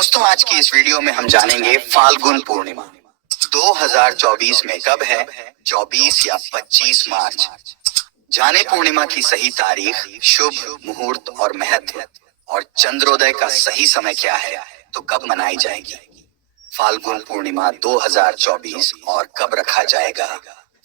दोस्तों, आज की इस वीडियो में हम जानेंगे फाल्गुन पूर्णिमा 2024 में कब है, 24 या 25 मार्च। जाने पूर्णिमा की सही तारीख, शुभ मुहूर्त और महत्व, और चंद्रोदय का सही समय क्या है, तो कब मनाई जाएगी फाल्गुन पूर्णिमा 2024 और कब रखा जाएगा।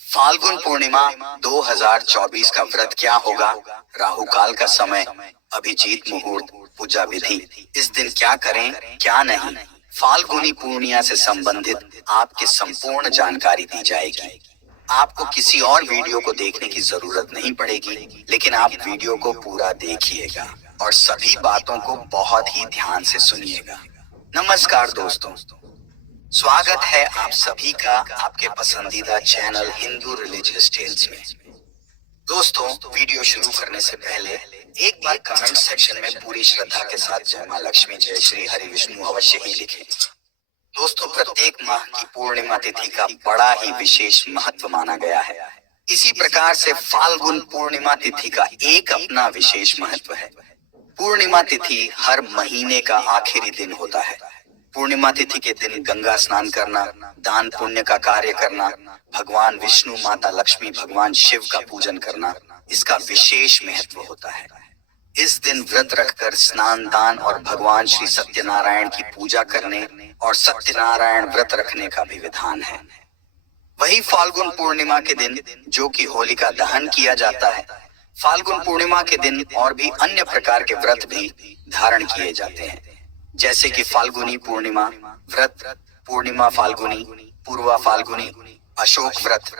फाल्गुन पूर्णिमा 2024 का व्रत क्या होगा, राहु काल का समय, अभिजीत मुहूर्त, पूजा विधि, इस दिन क्या करें क्या नहीं, फाल्गुनी पूर्णिमा से संबंधित आपकी संपूर्ण जानकारी दी जाएगी। आपको किसी और वीडियो को देखने की जरूरत नहीं पड़ेगी, लेकिन आप वीडियो को पूरा देखिएगा और सभी बातों को बहुत ही ध्यान से सुनिएगा। नमस्कार दोस्तों, स्वागत है आप सभी का आपके पसंदीदा चैनल हिंदू रिलीजियस टेल्स में। दोस्तों, वीडियो शुरू करने से पहले एक बार कमेंट सेक्शन में पूरी श्रद्धा के साथ जय मां लक्ष्मी, जय श्री हरि विष्णु अवश्य ही लिखें। दोस्तों, प्रत्येक माह की पूर्णिमा तिथि का बड़ा ही विशेष महत्व माना गया है। इसी प्रकार से फाल्गुन पूर्णिमा तिथि का एक अपना विशेष महत्व है। पूर्णिमा तिथि हर महीने का आखिरी दिन होता है। पूर्णिमा तिथि के दिन गंगा स्नान करना, दान पुण्य का कार्य करना, भगवान विष्णु, माता लक्ष्मी, भगवान शिव का पूजन करना, इसका विशेष महत्व होता है। इस दिन व्रत रखकर स्नान, दान और भगवान श्री सत्यनारायण की पूजा करने और सत्यनारायण व्रत रखने का भी विधान है। वही फाल्गुन पूर्णिमा के दिन जो कि होलिका दहन किया जाता है, फाल्गुन पूर्णिमा के दिन और भी अन्य प्रकार के व्रत भी धारण किए जाते हैं, जैसे कि फाल्गुनी पूर्णिमा व्रत, पूर्णिमा फाल्गुनी, पूर्वा फाल्गुनी, अशोक व्रत,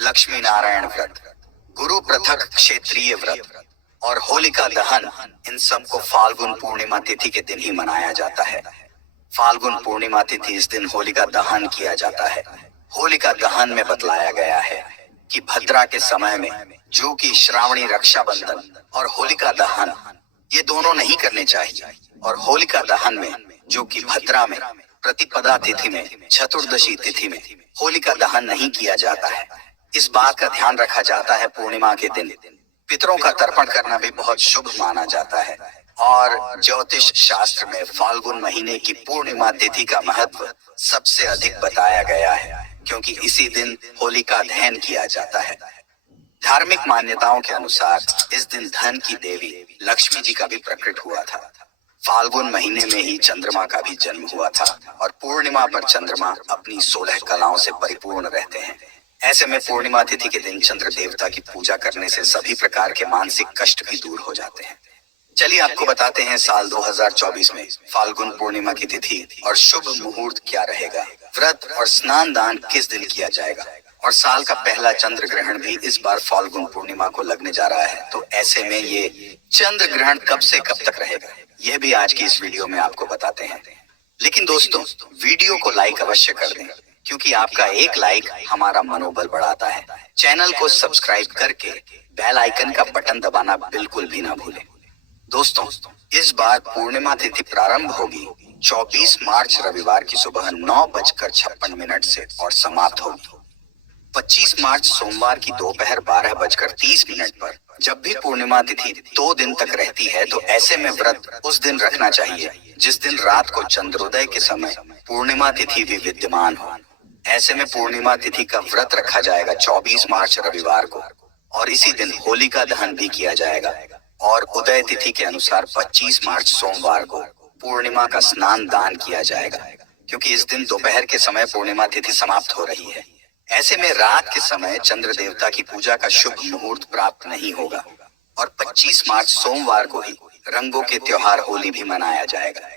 लक्ष्मी नारायण व्रत, गुरु पृथक क्षेत्रीय व्रत और होलिका दहन। इन सब को फाल्गुन पूर्णिमा तिथि के दिन ही मनाया जाता है। फाल्गुन पूर्णिमा तिथि इस दिन होलिका दहन किया जाता है। होलिका दहन में बतलाया गया है कि भद्रा के समय में, जो कि श्रावणी रक्षाबंधन और होलिका दहन, ये दोनों नहीं करने चाहिए। और होलिका दहन में, जो कि भद्रा में प्रतिपदा तिथि में, चतुर्दशी तिथि में होलिका दहन नहीं किया जाता है। इस बात का ध्यान रखा जाता है। पूर्णिमा के दिन पितरों का तर्पण करना भी बहुत शुभ माना जाता है। और ज्योतिष शास्त्र में फाल्गुन महीने की पूर्णिमा तिथि का महत्व सबसे अधिक बताया गया है, क्योंकि इसी दिन होलिका दहन किया जाता है। धार्मिक मान्यताओं के अनुसार इस दिन धन की देवी लक्ष्मी जी का भी प्रकट हुआ था। फाल्गुन महीने में ही चंद्रमा का भी जन्म हुआ था और पूर्णिमा पर चंद्रमा अपनी 16 कलाओं से परिपूर्ण रहते हैं। ऐसे में पूर्णिमा तिथि के दिन चंद्र देवता की पूजा करने से सभी प्रकार के मानसिक कष्ट भी दूर हो जाते हैं। चलिए आपको बताते हैं साल 2024 में फाल्गुन पूर्णिमा की तिथि और शुभ मुहूर्त क्या रहेगा, व्रत और स्नान दान किस दिन किया जाएगा, और साल का पहला चंद्र ग्रहण भी इस बार फाल्गुन पूर्णिमा को लगने जा रहा है। तो ऐसे में ये चंद्र ग्रहण कब से कब तक रहेगा, यह भी आज की इस वीडियो में आपको बताते हैं। लेकिन दोस्तों, वीडियो को लाइक अवश्य कर दें, क्योंकि आपका एक लाइक हमारा मनोबल बढ़ाता है। चैनल को सब्सक्राइब करके बेल आइकन का बटन दबाना बिल्कुल भी ना भूलें। दोस्तों, इस बार पूर्णिमा तिथि प्रारंभ होगी 24 मार्च रविवार की सुबह 9:56 से और समाप्त होगी 25 मार्च सोमवार की दोपहर 12:30 पर। जब भी पूर्णिमा तिथि 2 दिन तक रहती है, तो ऐसे में व्रत उस दिन रखना चाहिए जिस दिन रात को चंद्रोदय के समय पूर्णिमा तिथि भी विद्यमान हो। ऐसे में पूर्णिमा तिथि का व्रत रखा जाएगा 24 मार्च रविवार को, और इसी दिन होलिका दहन भी किया जाएगा। और उदय तिथि के अनुसार 25 मार्च सोमवार को पूर्णिमा का स्नान दान किया जाएगा, क्योंकि इस दिन दोपहर के समय पूर्णिमा तिथि समाप्त हो रही है। ऐसे में रात के समय चंद्र देवता की पूजा का शुभ मुहूर्त प्राप्त नहीं होगा, और 25 मार्च सोमवार को ही रंगों के त्योहार होली भी मनाया जाएगा।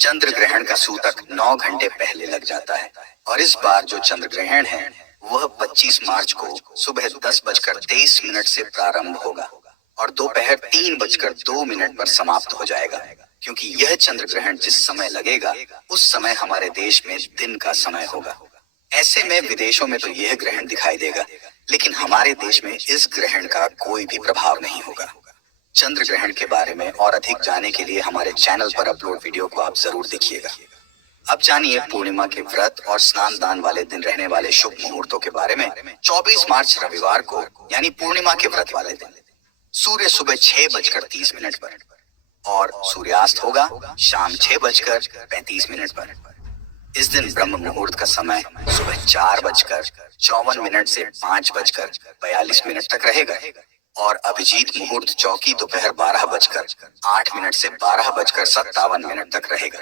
चंद्र ग्रहण का सूतक 9 घंटे पहले लग जाता है, और इस बार जो चंद्र ग्रहण है वह 25 मार्च को सुबह 10:23 से प्रारंभ होगा और दोपहर 3:02 पर समाप्त हो जाएगा। क्योंकि यह चंद्र ग्रहण जिस समय लगेगा, उस समय हमारे देश में दिन का समय होगा। ऐसे में विदेशों में तो यह ग्रहण दिखाई देगा, लेकिन हमारे देश में इस ग्रहण का कोई भी प्रभाव नहीं होगा। चंद्र ग्रहण के बारे में और अधिक जानने के लिए हमारे चैनल पर अपलोड वीडियो को आप जरूर देखिएगा। अब जानिए पूर्णिमा के व्रत और स्नान दान वाले दिन रहने वाले शुभ मुहूर्तों के बारे में। 24 मार्च रविवार को, यानी पूर्णिमा के व्रत वाले दिन, सूर्य सुबह 6:30 पर और सूर्यास्त होगा शाम 6:35 पर। इस दिन ब्रह्म मुहूर्त का समय सुबह 4:54 से 5:42 तक रहेगा और अभिजीत मुहूर्त चौकी दोपहर 12:08 से 12:57 तक रहेगा।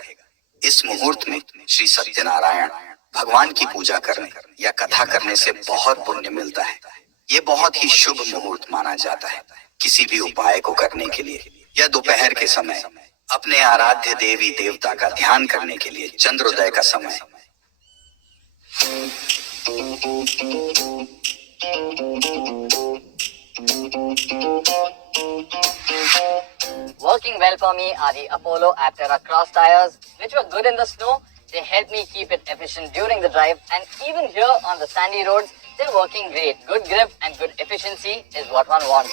इस मुहूर्त में श्री सत्यनारायण भगवान की पूजा करने या कथा करने से बहुत पुण्य मिलता है। ये बहुत ही शुभ मुहूर्त माना जाता है किसी भी उपाय को करने के लिए या दोपहर के समय अपने आराध्य देवी देवता का ध्यान करने के लिए चंद्रोदय का समय। Working well for me are the Apollo Aptera cross tires, which were good in the snow. They help me keep it efficient during the drive, and even here on the sandy roads, they're working great. Good grip and good efficiency is what one wants.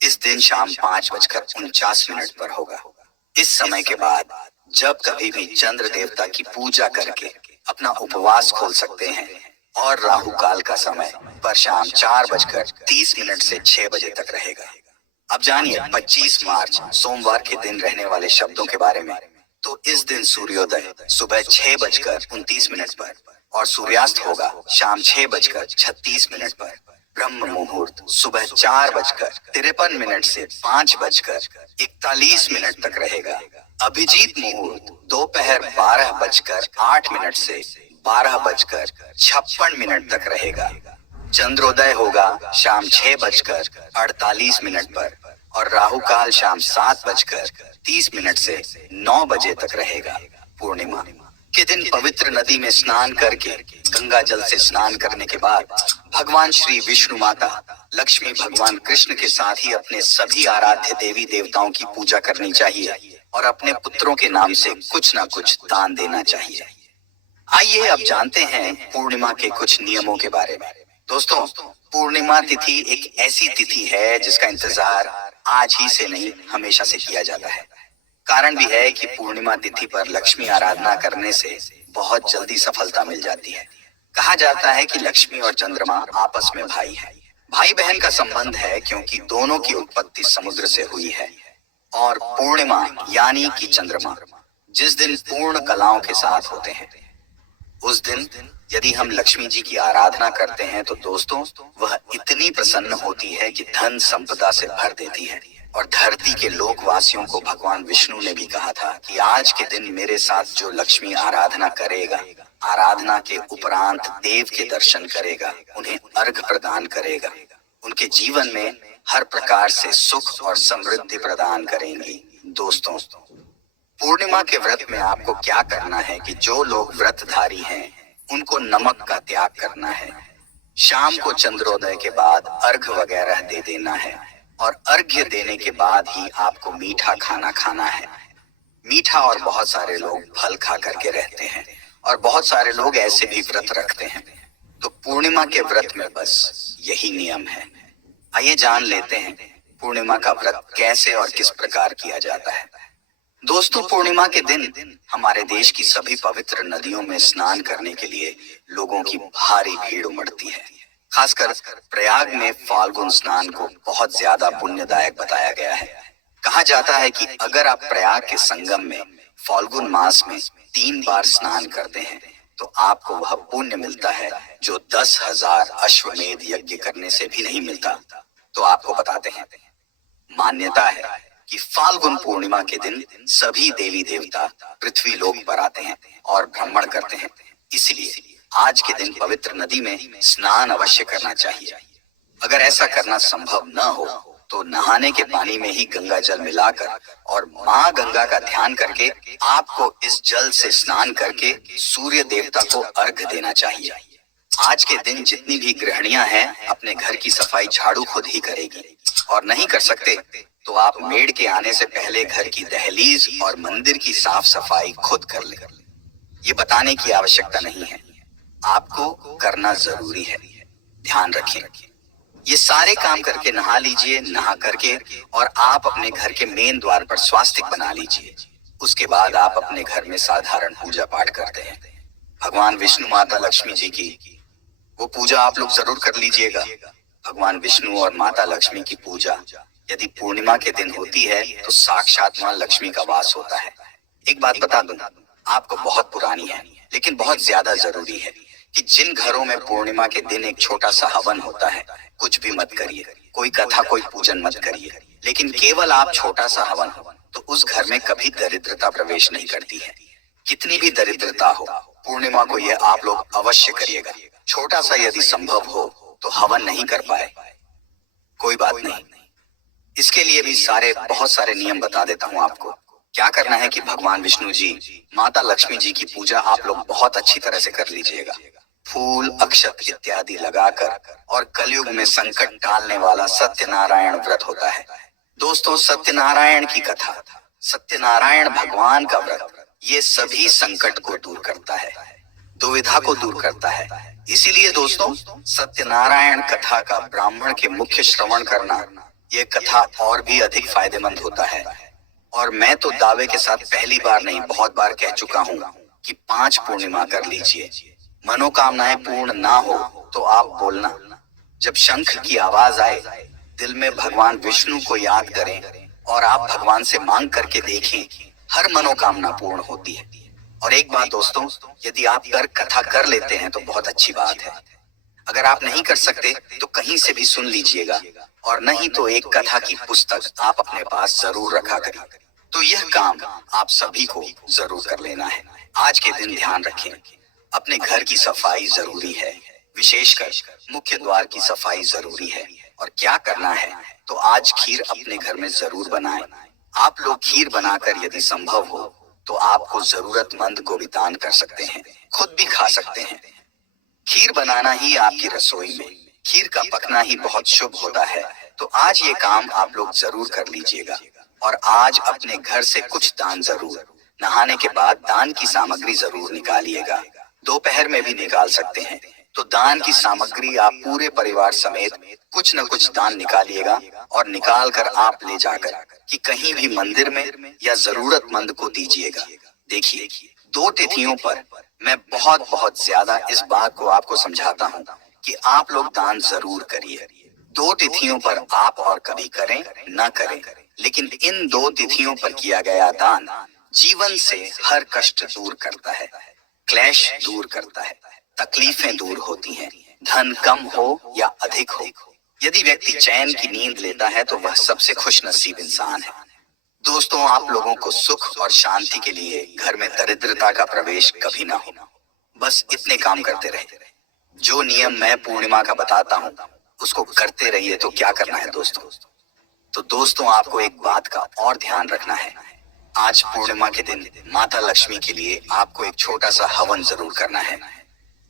इस दिन शाम 5:49 पर होगा। इस समय के बाद जब कभी भी चंद्र देवता की पूजा करके अपना उपवास खोल सकते हैं और राहु काल का समय पर शाम 4:30 से 6 बजे तक रहेगा। अब जानिए 25 मार्च सोमवार के दिन रहने वाले शब्दों के बारे में। तो इस दिन सूर्योदय सुबह 6:29 पर और सूर्यास्त होगा शाम 6:36 पर। ब्रह्म मुहूर्त सुबह 4:53 से 5:41 तक रहेगा। अभिजीत मुहूर्त दोपहर 12:08 से 12:56 तक रहेगा। चंद्रोदय होगा शाम 6:48 पर और राहु काल शाम 7:30 से 9 बजे तक रहेगा। पूर्णिमा के दिन पवित्र नदी में स्नान करके गंगा जल से स्नान करने के बाद भगवान श्री विष्णु माता, लक्ष्मी, भगवान कृष्ण के साथ ही अपने सभी आराध्य देवी देवताओं की पूजा करनी चाहिए और अपने पुत्रों के नाम से कुछ ना कुछ दान देना चाहिए। आइए अब जानते हैं पूर्णिमा के कुछ नियमों के बारे में। दोस्तों, पूर्णिमा तिथि एक ऐसी तिथि है जिसका इंतजार आज ही से नहीं हमेशा से किया जाता है। कारण भी है कि पूर्णिमा तिथि पर लक्ष्मी आराधना करने से बहुत जल्दी सफलता मिल जाती है। कहा जाता है कि लक्ष्मी और चंद्रमा आपस में भाई है। भाई बहन का संबंध है क्योंकि दोनों की उत्पत्ति समुद्र से हुई है। और पूर्णिमा यानी कि चंद्रमा जिस दिन पूर्ण कलाओं के साथ होते हैं, उस दिन यदि हम लक्ष्मी जी की आराधना करते हैं तो दोस्तों वह इतनी प्रसन्न होती है कि धन संपदा से भर देती है। और धरती के लोकवासियों को भगवान विष्णु ने भी कहा था कि आज के दिन मेरे साथ जो लक्ष्मी आराधना करेगा, आराधना के उपरांत देव के दर्शन करेगा, उन्हें अर्घ प्रदान करेगा, उनके जीवन में हर प्रकार से सुख और समृद्धि प्रदान करेंगी। दोस्तों, पूर्णिमा के व्रत में आपको क्या करना है कि जो लोग व्रतधारी हैं उनको नमक का त्याग करना है। शाम को चंद्रोदय के बाद अर्घ वगैरह दे देना है और अर्घ्य देने के बाद ही आपको मीठा खाना खाना है। मीठा और बहुत सारे लोग फल खा करके रहते हैं और बहुत सारे लोग ऐसे भी व्रत रखते हैं। तो पूर्णिमा के व्रत में बस यही नियम है। आइए जान लेते हैं पूर्णिमा का व्रत कैसे और किस प्रकार किया जाता है। दोस्तों, पूर्णिमा के दिन हमारे देश की सभी पवित्र नदियों में स्नान करने के लिए लोगों की भारी भीड़ उमड़ती है। खासकर प्रयाग में फाल्गुन स्नान को बहुत ज्यादा पुण्यदायक बताया गया है। कहा जाता है कि अगर आप प्रयाग के संगम में फाल्गुन मास में 3 बार स्नान करते हैं तो आपको वह पुण्य मिलता है जो 10,000 अश्वमेध यज्ञ करने से भी नहीं मिलता। तो आपको बताते हैं, मान्यता है कि फाल्गुन पूर्णिमा के दिन सभी देवी देवता पृथ्वी लोक पर आते हैं और भ्रमण करते हैं। इसलिए आज के दिन पवित्र नदी में स्नान अवश्य करना चाहिए। अगर ऐसा करना संभव न हो तो नहाने के पानी में ही गंगा जल मिलाकर और माँ गंगा का ध्यान करके आपको इस जल से स्नान करके सूर्य देवता को अर्घ देना चाहिए। आज के दिन जितनी भी गृहिणियां हैं अपने घर की सफाई झाड़ू खुद ही करेगी और नहीं कर सकते तो आप मेड के आने से पहले घर की दहलीज और मंदिर की साफ सफाई खुद कर ले। ये बताने की आवश्यकता नहीं है, आपको करना जरूरी है। ध्यान रखें। ये सारे काम करके नहा लीजिए, नहा करके और आप अपने घर के मेन द्वार पर स्वास्तिक बना लीजिए। उसके बाद आप अपने घर में साधारण पूजा पाठ करते हैं। भगवान विष्णु माता लक्ष्मी जी की वो पूजा आप लोग जरूर कर लीजिएगा। भगवान विष्णु और माता लक्ष्मी की पूजा यदि पूर्णिमा के दिन होती है तो साक्षात मां लक्ष्मी का वास होता है। एक बात बता दूं, आपको बहुत पुरानी है लेकिन बहुत ज्यादा जरूरी है कि जिन घरों में पूर्णिमा के दिन एक छोटा सा हवन होता है, कुछ भी मत करिए, कोई कथा कोई पूजन मत करिए, लेकिन केवल आप छोटा सा हवन हो तो उस घर में कभी दरिद्रता प्रवेश नहीं करती है। कितनी भी दरिद्रता हो, पूर्णिमा को ये आप लोग अवश्य करिएगा। छोटा सा यदि संभव हो तो हवन नहीं कर पाए, कोई बात नहीं, इसके लिए भी बहुत सारे नियम बता देता हूँ आपको। क्या करना है कि भगवान विष्णु जी, माता लक्ष्मी जी की पूजा आप लोग बहुत अच्छी तरह से कर लीजिएगा। फूल, अक्षत इत्यादि लगाकर और कलयुग में संकट टालने वाला सत्यनारायण व्रत होता है। दोस्तों, सत्यनारायण की कथा, सत्यनारायण भगवान का व्रत, ये सभी संकट को दूर करता है, दुविधा को दूर करता है। इसीलिए दोस्तों, सत्यनारायण कथा का ब्राह्मण के मुख्य श्रवण करना, ये कथा और भी अधिक फायदेमंद होता है। और मैं तो दावे के साथ पहली बार नहीं बहुत बार कह चुका हूँ कि 5 पूर्णिमा कर लीजिए। मनोकामनाएं पूर्ण ना हो तो आप बोलना, जब शंख की आवाज आए दिल में भगवान विष्णु को याद करें और आप भगवान से मांग करके देखें, हर मनोकामना पूर्ण होती है। और एक बात दोस्तों, यदि आप कथा कर लेते हैं तो बहुत अच्छी बात है। अगर आप नहीं कर सकते तो कहीं से भी सुन लीजिएगा, और नहीं तो एक कथा की पुस्तक आप अपने पास जरूर रखा करें। तो यह काम आप सभी को जरूर कर लेना है। आज के दिन ध्यान रखें, अपने घर की सफाई जरूरी है, विशेषकर मुख्य द्वार की सफाई जरूरी है। और क्या करना है तो आज खीर अपने घर में जरूर बनाएं। आप लोग खीर बनाकर यदि संभव हो तो आपको जरूरतमंद को भी दान कर सकते हैं, खुद भी खा सकते हैं। खीर बनाना ही आपकी रसोई में, खीर का पकना ही बहुत शुभ होता है। तो आज ये काम आप लोग जरूर कर लीजिएगा। और आज अपने घर से कुछ दान जरूर, नहाने के बाद दान की सामग्री जरूर निकालिएगा। दोपहर में भी निकाल सकते हैं। तो दान की सामग्री आप पूरे परिवार समेत कुछ न कुछ दान निकालिएगा और निकाल कर आप ले जाकर कि कहीं भी मंदिर में या जरूरतमंद को दीजिएगा। देखिए, 2 तिथियों पर मैं बहुत ज्यादा इस बात को आपको समझाता हूँ कि आप लोग दान जरूर करिए। 2 तिथियों पर आप और कभी करें न करें, लेकिन इन 2 तिथियों पर किया गया दान जीवन से हर कष्ट दूर करता है, क्लेश दूर करता है, तकलीफें दूर होती हैं, धन कम हो या अधिक हो। यदि व्यक्ति चैन की नींद लेता है तो वह सबसे खुश नसीब इंसान है। दोस्तों, आप लोगों को सुख और शांति के लिए घर में दरिद्रता का प्रवेश कभी ना हो, बस इतने काम करते रहे। जो नियम मैं पूर्णिमा का बताता हूँ उसको करते रहिए। तो क्या करना है दोस्तों? तो दोस्तों, आपको एक बात का और ध्यान रखना है। आज पूर्णिमा के दिन माता लक्ष्मी के लिए आपको एक छोटा सा हवन जरूर करना है।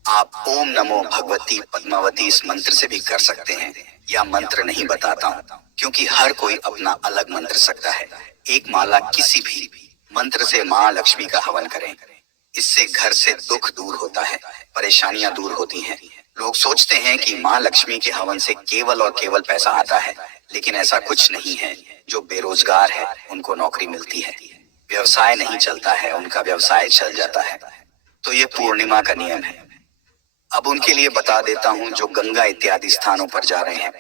आप ओम नमो भगवती पद्मावती इस मंत्र से भी कर सकते हैं, या मंत्र नहीं बताता हूँ क्योंकि हर कोई अपना अलग मंत्र सकता है। एक माला किसी भी मंत्र से माँ लक्ष्मी का हवन करें। इससे घर से दुख दूर होता है, परेशानियां दूर होती हैं। लोग सोचते हैं कि माँ लक्ष्मी के हवन से केवल और केवल पैसा आता है, लेकिन ऐसा कुछ नहीं है। जो बेरोजगार है उनको नौकरी मिलती है, व्यवसाय नहीं चलता है उनका व्यवसाय चल जाता है। तो ये पूर्णिमा का नियम है। अब उनके लिए बता देता हूँ जो गंगा इत्यादि स्थानों पर जा रहे हैं।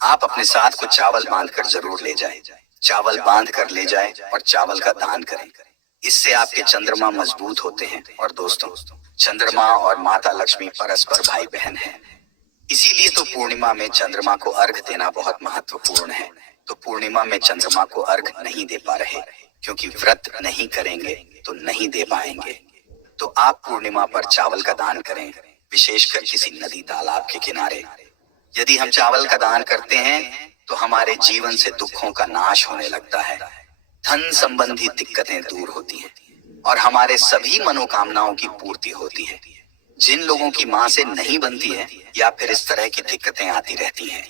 आप अपने साथ कुछ चावल बांधकर जरूर ले जाएं। चावल बांध कर ले जाएं और चावल का दान करें। इससे आपके चंद्रमा मजबूत होते हैं। और दोस्तों, चंद्रमा और माता लक्ष्मी परस्पर भाई बहन हैं। इसीलिए तो पूर्णिमा में चंद्रमा को अर्घ देना बहुत महत्वपूर्ण है। तो पूर्णिमा में चंद्रमा को अर्घ नहीं दे पा रहे क्योंकि व्रत नहीं करेंगे तो नहीं दे पाएंगे। तो आप पूर्णिमा पर चावल का दान करें, विशेषकर किसी नदी तालाब के किनारे। यदि हम चावल का दान करते हैं तो हमारे जीवन से दुखों का नाश होने लगता है, धन संबंधी दिक्कतें दूर होती हैं और हमारे सभी मनोकामनाओं की पूर्ति होती है। जिन लोगों की मां से नहीं बनती है या फिर इस तरह की दिक्कतें आती रहती हैं,